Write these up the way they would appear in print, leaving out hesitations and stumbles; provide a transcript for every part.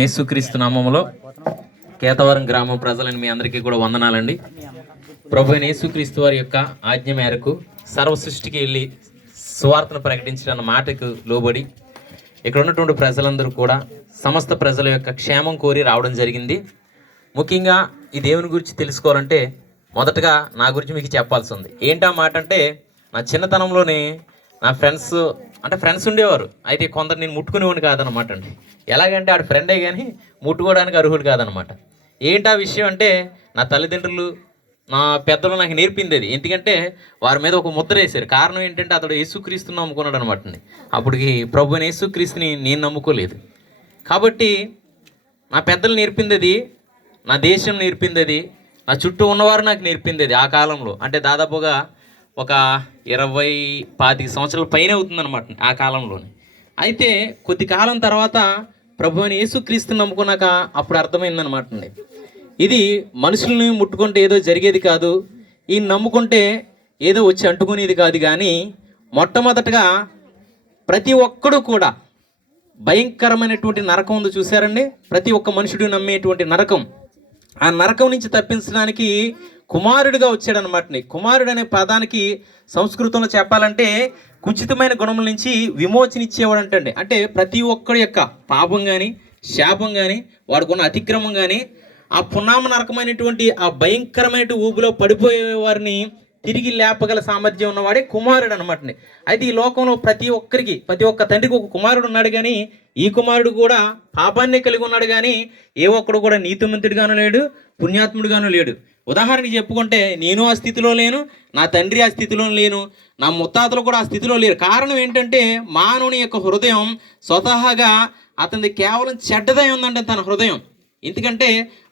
యేసుక్రీస్తు నామములో కేతవరం గ్రామం ప్రజలని మీ అందరికీ కూడా వందనాలండి. ప్రభువైన యేసుక్రీస్తు వారి యొక్క ఆజ్ఞ మేరకు సర్వ సృష్టికి వెళ్ళి సువార్తను ప్రకటించిన మాటకు లోబడి ఇక్కడ ఉన్నటువంటి ప్రజలందరూ కూడా సమస్త ప్రజల యొక్క క్షేమం కోరి రావడం జరిగింది. ముఖ్యంగా ఈ దేవుని గురించి తెలుసుకోవాలంటే మొదటగా నా గురించి మీకు చెప్పాల్సి ఉంది. ఏంటా మాట అంటే, నా చిన్నతనంలోనే నా ఫ్రెండ్స్ ఉండేవారు. అయితే కొందరు నేను ముట్టుకునేవాడిని కాదనమాట అండి. ఎలాగంటే ఆడు ఫ్రెండే కానీ ముట్టుకోవడానికి అర్హుడు కాదనమాట. ఏంటా విషయం అంటే, నా తల్లిదండ్రులు నా పెద్దలు నాకు నేర్పింది అది. ఎందుకంటే వారి మీద ఒక ముద్ర వేశారు. కారణం ఏంటంటే అతడు యేసుక్రీస్తుని నమ్ముకున్నాడు అనమాట అండి. అప్పటికి ప్రభువుని యేసుక్రీస్తుని నేను నమ్ముకోలేదు. కాబట్టి నా పెద్దలు నేర్పింది అది, నా దేశం నేర్పింది అది, నా చుట్టూ ఉన్నవారు నాకు నేర్పింది అది. ఆ కాలంలో అంటే దాదాపుగా ఒక 20-25 సంవత్సరాల పైన అవుతుందన్నమాట ఆ కాలంలోనే. అయితే కొద్ది కాలం తర్వాత ప్రభువుని యేసుక్రీస్తుని నమ్ముకున్నాక అప్పుడు అర్థమైందనమాట అండి, ఇది మనుషుల్ని ముట్టుకుంటే ఏదో జరిగేది కాదు, ఈ నమ్ముకుంటే ఏదో వచ్చి అంటుకునేది కాదు. కానీ మొట్టమొదటగా ప్రతి ఒక్కడు కూడా భయంకరమైనటువంటి నరకం ఉంది చూసారండి. ప్రతి ఒక్క మనుషుడు నమ్మేటువంటి నరకం, ఆ నరకం నుంచి తప్పించడానికి కుమారుడిగా వచ్చాడనమాట. కుమారుడు అనే పదానికి సంస్కృతంలో చెప్పాలంటే కుచితమైన గుణముల నుంచి విమోచన ఇచ్చేవాడు అంటండి. అంటే ప్రతి ఒక్కడి యొక్క పాపం కానీ శాపం కానీ వాడుకున్న అతిక్రమం కానీ ఆ పునామ నరకమైనటువంటి ఆ భయంకరమైన ఊబిలో పడిపోయే వారిని తిరిగి లేపగల సామర్థ్యం ఉన్నవాడే కుమారుడు అనమాట. అయితే ఈ లోకంలో ప్రతి ఒక్క తండ్రికి ఒక కుమారుడు ఉన్నాడు. కానీ ఈ కుమారుడు కూడా పాపాన్ని కలిగి ఉన్నాడు. కానీ ఏ ఒక్కడు కూడా నీతిమంతుడిగాను లేడు, పుణ్యాత్ముడిగాను లేడు. ఉదాహరణకి చెప్పుకుంటే, నేను ఆ స్థితిలో లేను, నా తండ్రి ఆ స్థితిలో లేను, నా ముత్తాతలు కూడా ఆ స్థితిలో లేరు. కారణం ఏంటంటే మానవుని యొక్క హృదయం స్వతహాగా అతనిది కేవలం చెడ్డదై ఉందంటే తన హృదయం. ఎందుకంటే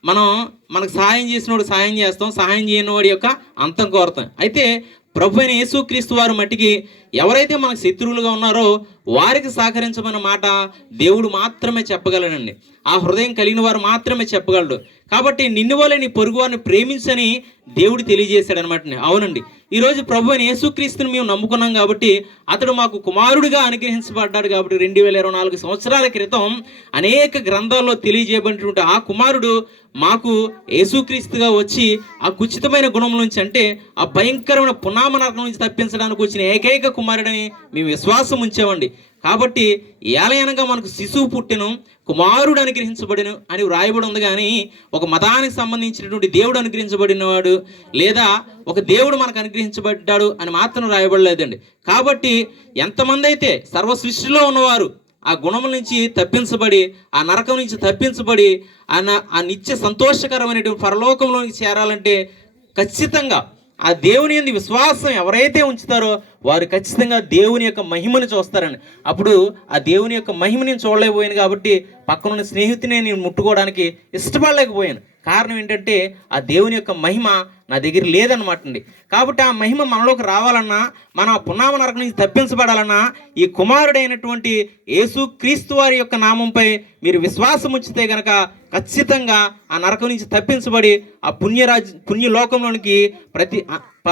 మనకు సహాయం చేసినవాడు సహాయం చేస్తాం, సహాయం చేయని వాడి యొక్క అంతం కోరతాం. అయితే ప్రభువైన యేసుక్రీస్తు వారు మట్టికి ఎవరైతే మనకు శత్రువులుగా ఉన్నారో వారికి సహకరించమన్న మాట దేవుడు మాత్రమే చెప్పగలనండి. ఆ హృదయం కలిగిన వారు మాత్రమే చెప్పగలడు. కాబట్టి నిన్ను వలె నీ పొరుగు వారిని ప్రేమించని దేవుడు తెలియజేశాడు అనమాట. అవునండి, ఈరోజు ప్రభువైన యేసుక్రీస్తుని మేము నమ్ముకున్నాం కాబట్టి అతడు మాకు కుమారుడిగా అనుగ్రహించబడ్డాడు. కాబట్టి 2024 సంవత్సరాల క్రితం అనేక గ్రంథాల్లో తెలియజేయబడినటువంటి ఆ కుమారుడు మాకు యేసుక్రీస్తుగా వచ్చి ఆ కుచితమైన గుణం నుంచి, అంటే ఆ భయంకరమైన పునామ నరకం నుంచి తప్పించడానికి వచ్చిన ఏకైక కుమారుడని మేము విశ్వాసం ఉంచామండి. కాబట్టి ఏలయనగా మనకు శిశువు పుట్టెను, కుమారుడు అనుగ్రహించబడిను అని వ్రాయబడి ఉంది. కానీ ఒక మతానికి సంబంధించినటువంటి దేవుడు అనుగ్రహించబడినవాడు లేదా ఒక దేవుడు మనకు అనుగ్రహించబడ్డాడు అని మాత్రం రాయబడలేదండి. కాబట్టి ఎంతమంది అయితే సర్వ సృష్టిలో ఉన్నవారు ఆ గుణముల నుంచి తప్పించబడి, ఆ నరకం నుంచి తప్పించబడి ఆ నిత్య సంతోషకరమైనటువంటి పరలోకంలోనికి చేరాలంటే ఖచ్చితంగా ఆ దేవుని యందు విశ్వాసం ఎవరైతే ఉంచుతారో వారు ఖచ్చితంగా దేవుని యొక్క మహిమను చూస్తారండి. అప్పుడు ఆ దేవుని యొక్క మహిమని చూడలేకపోయాను కాబట్టి పక్కనున్న స్నేహితుని నేను ముట్టుకోవడానికి ఇష్టపడలేకపోయాను. కారణం ఏంటంటే ఆ దేవుని యొక్క మహిమ నా దగ్గర లేదనమాట అండి. కాబట్టి ఆ మహిమ మనలోకి రావాలన్నా, మన పునామ నరకం నుంచి తప్పించబడాలన్నా ఈ కుమారుడైనటువంటి యేసుక్రీస్తు వారి యొక్క నామంపై మీరు విశ్వాసం ఉంచితే గనక ఖచ్చితంగా ఆ నరకం నుంచి తప్పించబడి ఆ పుణ్యలోకంలోనికి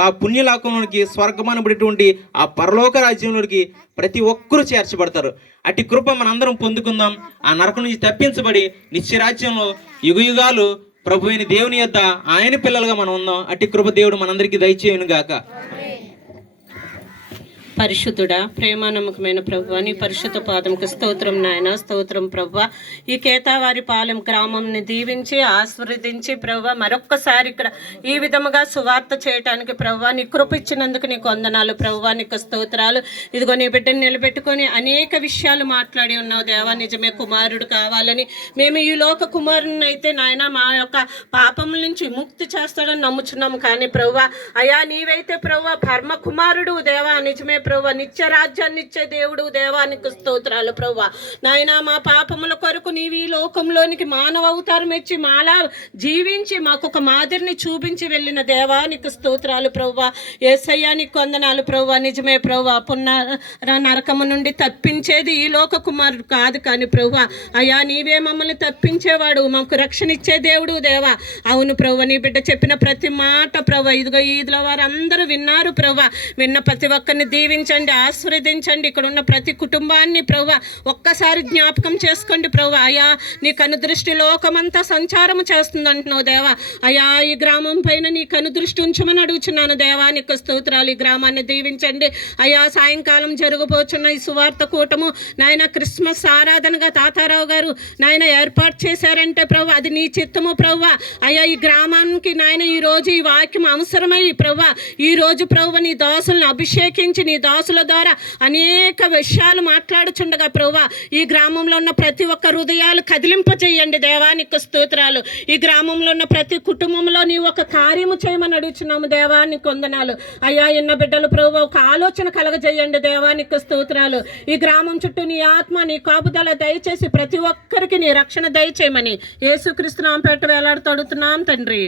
ఆ పుణ్యలోకంలోనికి స్వర్గమనబడేటువంటి ఆ పరలోక రాజ్యంలోనికి ప్రతి ఒక్కరూ చేర్చబడతారు. అట్టి కృప మనందరం పొందుకుందాం. ఆ నరకం నుంచి తప్పించబడి నిత్యరాజ్యంలో యుగయుగాలు ప్రభువైన దేవుని యొద్ద ఆయన పిల్లలుగా మనం ఉందాం. అట్టి కృప దేవుడు మనందరికీ దయచేయును గాక. పరిశుద్ధుడా, ప్రేమానమ్మకమైన ప్రభువా, నీ పరిశుద్ధ పాదముకు స్తోత్రం నాయన, స్తోత్రం ప్రభువా. ఈ కేతావారి పాలెం గ్రామంని దీవించి ఆశీర్వదించి ప్రభువా, మరొక్కసారి ఇక్కడ ఈ విధముగా సువార్త చేయటానికి ప్రభువా నీ కృప ఇచ్చినందుకు నీకు వందనాలు ప్రభువా, నీకు స్తోత్రాలు. ఇదిగో నీ బిడ్డని నిలబెట్టుకొని అనేక విషయాలు మాట్లాడి ఉన్నావు దేవా. నిజమే, కుమారుడు కావాలని మేము ఈ లోక కుమారుని అయితే నాయన మా యొక్క పాపముల నుంచి ముక్తి చేస్తాడని నమ్ముచున్నాము. కానీ ప్రభువా అయా నీవైతే ప్రభువా పరమ కుమారుడు దేవా. నిజమే ప్రభువా, నిత్య రాజ్యాన్ని ఇచ్చే దేవుడు దేవానికి స్తోత్రాలు ప్రభువా. నాయన మా పాపముల కొరకు నీవు ఈ లోకంలోనికి మానవ అవతారం ఇచ్చి మాలా జీవించి మాకు ఒక మాదిరిని చూపించి వెళ్ళిన దేవానికి స్తోత్రాలు ప్రభువా. యేసయ్యా నీకు వందనాలు ప్రభువా. నిజమే ప్రభువా, నరకము నుండి తప్పించేది ఈ లోక కుమారుడు కాదు కానీ ప్రభువా అయ్యా నీవే మమ్మల్ని తప్పించేవాడు, మాకు రక్షణ ఇచ్చే దేవుడు దేవా. అవును ప్రభువా, నీ బిడ్డ చెప్పిన ప్రతి మాట ప్రభువా ఇదిగో ఈదులో వారు అందరూ విన్నారు ప్రభువా. విన్న ప్రతి ఒక్కరిని దీవించండి, ఆశీర్వదించండి. ఇక్కడ ఉన్న ప్రతి కుటుంబాన్ని ప్రభువా ఒక్కసారి జ్ఞాపకం చేసుకోండి ప్రభువా. అయ్యా నీ కనుదృష్టి లోకమంతా సంచారము చేస్తుంది అంటున్నావు దేవా. అయ్యా ఈ గ్రామం పైన నీ కనుదృష్టి ఉంచమని అడుగుచున్నాను దేవా. నీకు స్తోత్రాలు. ఈ గ్రామాన్ని దీవించండి అయ్యా. సాయంకాలం జరగబోచున్న ఈ సువార్త కూటము నాయన క్రిస్మస్ ఆరాధనగా తాతారావు గారు నాయన ఏర్పాటు చేశారంటే ప్రభు అది నీ చిత్తము ప్రభు. అయ్యా ఈ గ్రామానికి నాయన ఈ రోజు ఈ వాక్యం అవసరమై ప్రభు ఈ రోజు ప్రభు నీ దాసులను అభిషేకించి నీ దాసుల ద్వారా అనేక విషయాలు మాట్లాడుచుండగా ప్రభు ఈ గ్రామంలో ఉన్న ప్రతి ఒక్క హృదయాలు కదిలింపచేయండి దేవానికి స్తోత్రాలు. ఈ గ్రామంలో ఉన్న ప్రతి కుటుంబంలో నీ ఒక కార్యము చేయమని అడుగుచున్నాము దేవానికి వందనాలు. అయ్యా ఎన్న బిడ్డలు ప్రభు ఒక ఆలోచన కలగజేయండి దేవానికి స్తోత్రాలు. ఈ గ్రామం చుట్టూ నీ ఆత్మ నీ కాపుదల దయచేసి ప్రతి ఒక్కరికి నీ రక్షణ దయచేయమని యేసుక్రీస్తు నామమున వేలాడుతూ అడుగుతున్నాం తండ్రి.